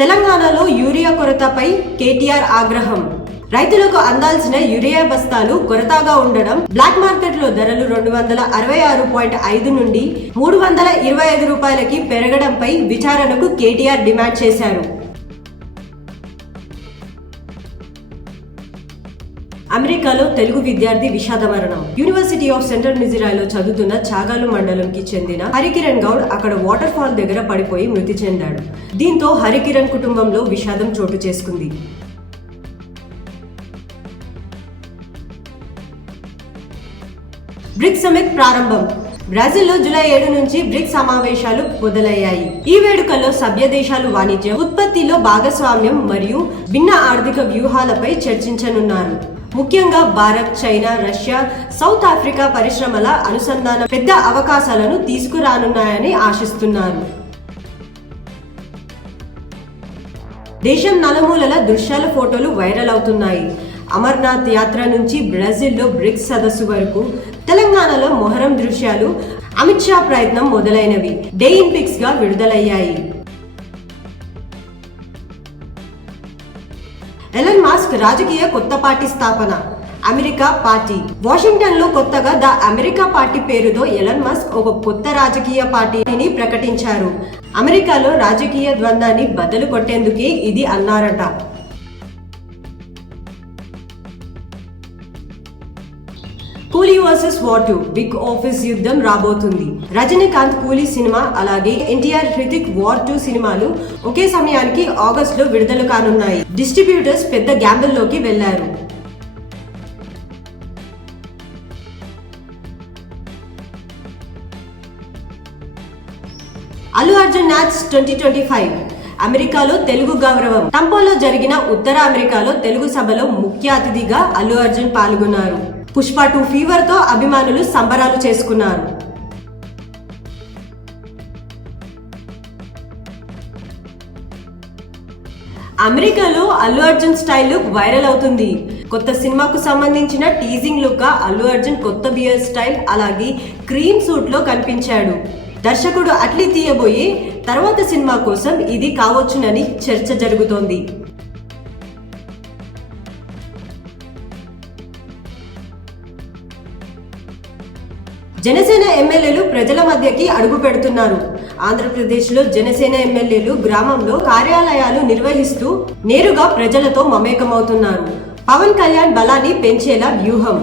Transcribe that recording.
తెలంగాణలో యూరియా కొరతపై కేటీఆర్ ఆగ్రహం. రైతులకు అందాల్సిన యూరియా బస్తాలు కొరతగా ఉండడం, బ్లాక్ మార్కెట్ లో ధరలు 266.5 నుండి 325 రూపాయలకి పెరగడంపై విచారణకు కేటీఆర్ డిమాండ్ చేశారు. అమెరికాలో తెలుగు విద్యార్థి విషాద మరణం. యూనివర్సిటీ ఆఫ్ సెంట్రల్ మిజోరాలో చదువుతున్న చాగాలు మండలంకి చెందిన హరికిరణ్ గౌడ్ అక్కడ వాటర్ ఫాల్ దగ్గర పడిపోయి మృతి చెందాడు. దీంతో హరికిరణ్ కుటుంబంలో విషాదం చోటు చేసుకుంది. బ్రిక్స్ సమిట్ ప్రారంభం. బ్రెజిల్లో జూలై 7 నుంచి బ్రిక్స్ సమావేశాలు మొదలయ్యాయి. ఈ వేడుకల్లో సభ్య దేశాలు వాణిజ్యం, ఉత్పత్తిలో భాగస్వామ్యం మరియు భిన్న ఆర్థిక వ్యూహాలపై చర్చించనున్నారు. ముఖ్యంగా Bharat, China, Russia, south Africa పరిశ్రమల అనుసంధానం పెద్ద అవకాశాలను తీసుకురానున్నాయని ఆశిస్తున్నారు. దేశం నలుమూలల దృశ్యాల ఫోటోలు వైరల్ అవుతున్నాయి. అమర్నాథ్ యాత్ర నుంచి బ్రెజిల్లో బ్రిక్స్ సదస్సు వరకు తెలంగాణలో మొహరం దృశ్యాలు, అమిత్ షా ప్రయత్నం మొదలైనవి డే ఇన్ పిక్స్ గా విడుదలయ్యాయి. ఎలన్ మస్క్ రాజకీయ కొత్త పార్టీ స్థాపన. America party. వాషింగ్టన్ లో కొత్తగా ద అమెరికా పార్టీ పేరుతో ఎలన్ మస్క్ ఒక కొత్త రాజకీయ పార్టీని ప్రకటించారు. అమెరికాలో రాజకీయ ద్వంద్వాన్ని బద్దలు కొట్టేందుకే ఇది అన్నారట. కూలీ వర్సెస్ వార్ 2 బిగ్ ఆఫీస్ యుద్ధం రాబోతుంది. రజనీకాంత్ కూలీ సినిమా, అలాగే ఎన్టీఆర్, హృతిక్ వార్ 2 సినిమాలు ఒకే సమయానికి ఆగస్ట్ లో విడుదల కానున్నాయి. డిస్ట్రిబ్యూటర్స్ పెద్ద గ్యాంబుల్ లోకి వెళ్లారు. అల్లు అర్జున్ నాట్స్ 2025. అమెరికాలో తెలుగు గౌరవం. టంపోలో జరిగిన ఉత్తర అమెరికాలో తెలుగు సభలో ముఖ్య అతిథిగా అల్లు అర్జున్ పాల్గొన్నారు. పుష్ప 2 ఫీవర్ తో అభిమానులు సంబరాలు చేసుకున్నారు. అమెరికాలో Allu Arjun style look viral అవుతుంది. కొత్త సినిమాకు సంబంధించిన టీజింగ్ లుక్ గా అల్లు అర్జున్ కొత్త బియర్ స్టైల్, అలాగే క్రీమ్ సూట్ లో కనిపించాడు. దర్శకుడు అట్లీ తీయబోయే తర్వాత సినిమా కోసం ఇది కావచ్చునని చర్చ జరుగుతోంది. జనసేన ఎమ్మెల్యేలు ప్రజల మధ్యకి అడుగు పెడుతున్నారు. ఆంధ్రప్రదేశ్లో జనసేన ఎమ్మెల్యేలు గ్రామంలో కార్యాలయాలు నిర్వహిస్తూ నేరుగా ప్రజలతో మమేకమవుతున్నారు. పవన్ కళ్యాణ్ బలాన్ని పెంచేలా వ్యూహం.